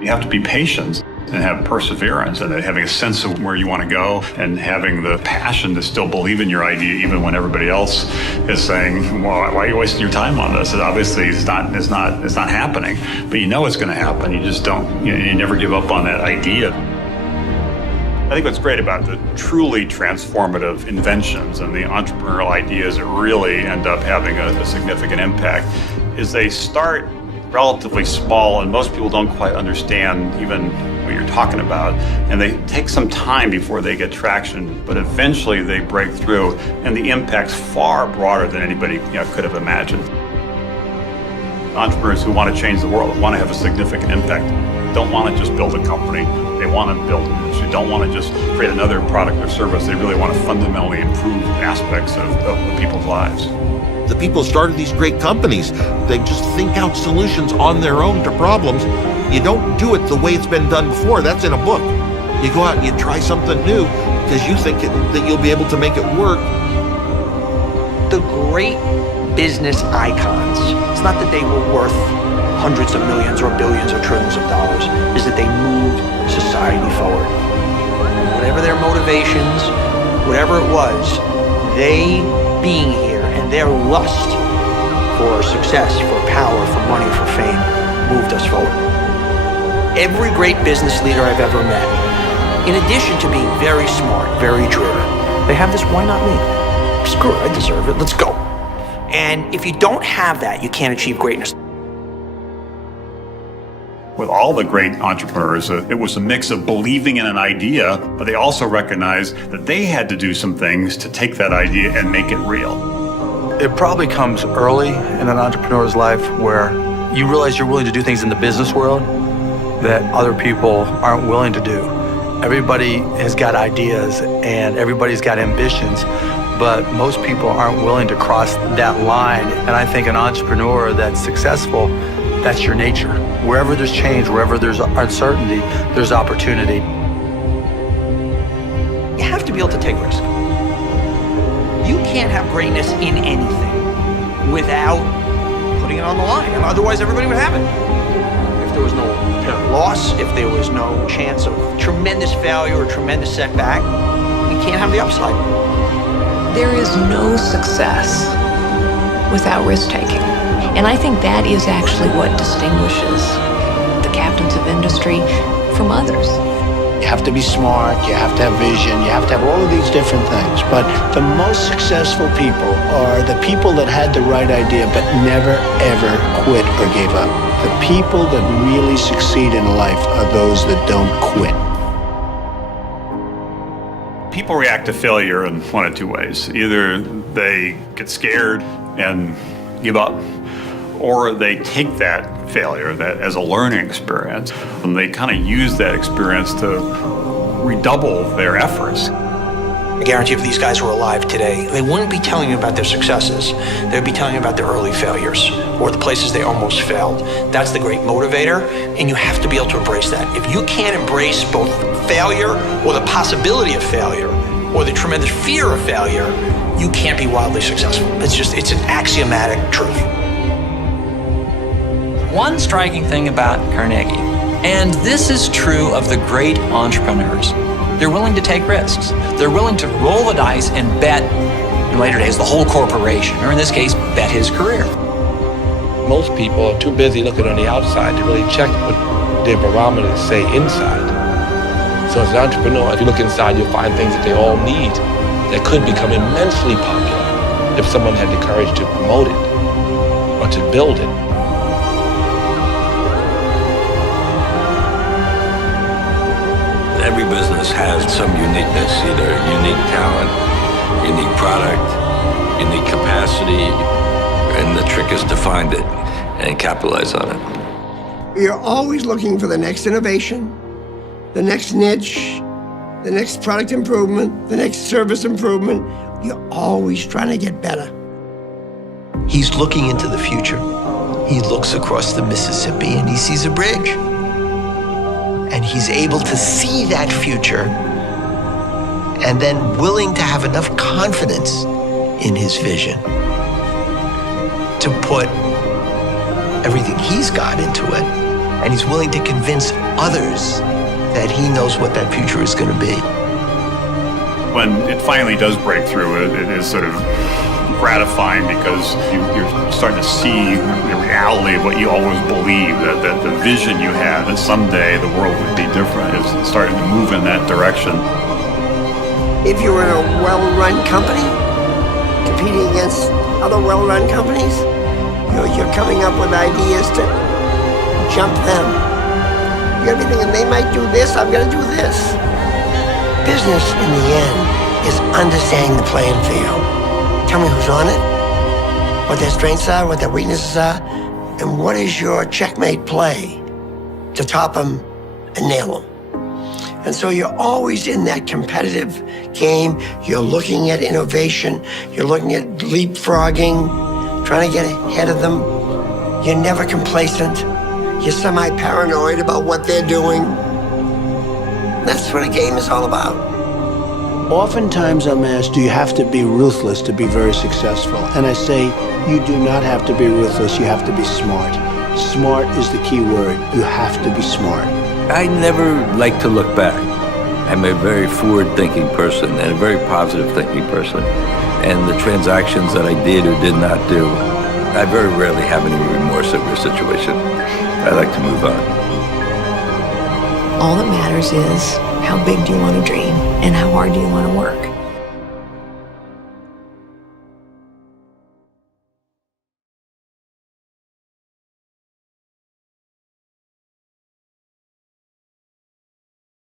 You have to be patient and have perseverance and having a sense of where you want to go and having the passion to still believe in your idea even when everybody else is saying, well, why are you wasting your time on this? Obviously it's not happening, but you know it's going to happen. You just don't, you never give up on that idea. I think what's great about the truly transformative inventions and the entrepreneurial ideas that really end up having a significant impact is they start relatively small and most people don't quite understand even what you're talking about, and they take some time before they get traction, but eventually they break through and the impact's far broader than anybody could have imagined. Entrepreneurs who want to change the world, want to have a significant impact, don't want to just build a company, they want to build an industry, don't want to just create another product or service, they really want to fundamentally improve aspects of people's lives. The people who started these great companies, they just think out solutions on their own to problems. You don't do it the way it's been done before. That's in a book. You go out and you try something new because you think that you'll be able to make it work. The great business icons, it's not that they were worth hundreds of millions or billions or trillions of dollars, is that they moved society forward. Whatever their motivations, whatever it was, they being here and their lust for success, for power, for money, for fame, moved us forward. Every great business leader I've ever met, in addition to being very smart, very driven, they have this, why not me? Screw it, I deserve it, let's go. And if you don't have that, you can't achieve greatness. With all the great entrepreneurs, it was a mix of believing in an idea, but they also recognized that they had to do some things to take that idea and make it real. It probably comes early in an entrepreneur's life where you realize you're willing to do things in the business world that other people aren't willing to do. Everybody has got ideas and everybody's got ambitions, but most people aren't willing to cross that line. And I think an entrepreneur that's successful, that's your nature. Wherever there's change, wherever there's uncertainty, there's opportunity. You have to be able to take risk. You can't have greatness in anything without putting it on the line, and otherwise everybody would have it. If there was no loss, if there was no chance of tremendous failure or tremendous setback, you can't have the upside. There is no success without risk-taking. And I think that is actually what distinguishes the captains of industry from others. You have to be smart, you have to have vision, you have to have all of these different things. But the most successful people are the people that had the right idea but never, ever quit or gave up. The people that really succeed in life are those that don't quit. People react to failure in one of two ways. Either they get scared and give up, or they take that failure as a learning experience, and they kind of use that experience to redouble their efforts. I guarantee if these guys were alive today, they wouldn't be telling you about their successes. They'd be telling you about their early failures or the places they almost failed. That's the great motivator, and you have to be able to embrace that. If you can't embrace both failure or the possibility of failure or the tremendous fear of failure, you can't be wildly successful. It's an axiomatic truth. One striking thing about Carnegie, and this is true of the great entrepreneurs, they're willing to take risks. They're willing to roll the dice and bet, in later days, the whole corporation, or in this case, bet his career. Most people are too busy looking on the outside to really check what their barometers say inside. So as an entrepreneur, if you look inside, you'll find things that they all need that could become immensely popular if someone had the courage to promote it or to build it. Every business has some uniqueness, either unique talent, unique product, unique capacity, and the trick is to find it and capitalize on it. You're always looking for the next innovation, the next niche, the next product improvement, the next service improvement. You're always trying to get better. He's looking into the future. He looks across the Mississippi and he sees a bridge. And he's able to see that future and then willing to have enough confidence in his vision to put everything he's got into it and he's willing to convince others that he knows what that future is going to be. When it finally does break through, it is sort of gratifying because you're starting to see the reality of what you always believed, that the vision you had that someday the world would be different is starting to move in that direction. If you're in a well-run company, competing against other well-run companies, you're coming up with ideas to jump them. You're gonna be thinking, they might do this, I'm gonna do this. Business, in the end, is understanding the playing field. Tell me who's on it, what their strengths are, what their weaknesses are, and what is your checkmate play to top them and nail them. And so you're always in that competitive game. You're looking at innovation. You're looking at leapfrogging, trying to get ahead of them. You're never complacent. You're semi-paranoid about what they're doing. That's what a game is all about. Oftentimes I'm asked, do you have to be ruthless to be very successful? And I say, you do not have to be ruthless, you have to be smart. Smart is the key word. You have to be smart. I never like to look back. I'm a very forward-thinking person and a very positive-thinking person. And the transactions that I did or did not do, I very rarely have any remorse over a situation. I like to move on. All that matters is how big do you want to dream and how hard do you want to work.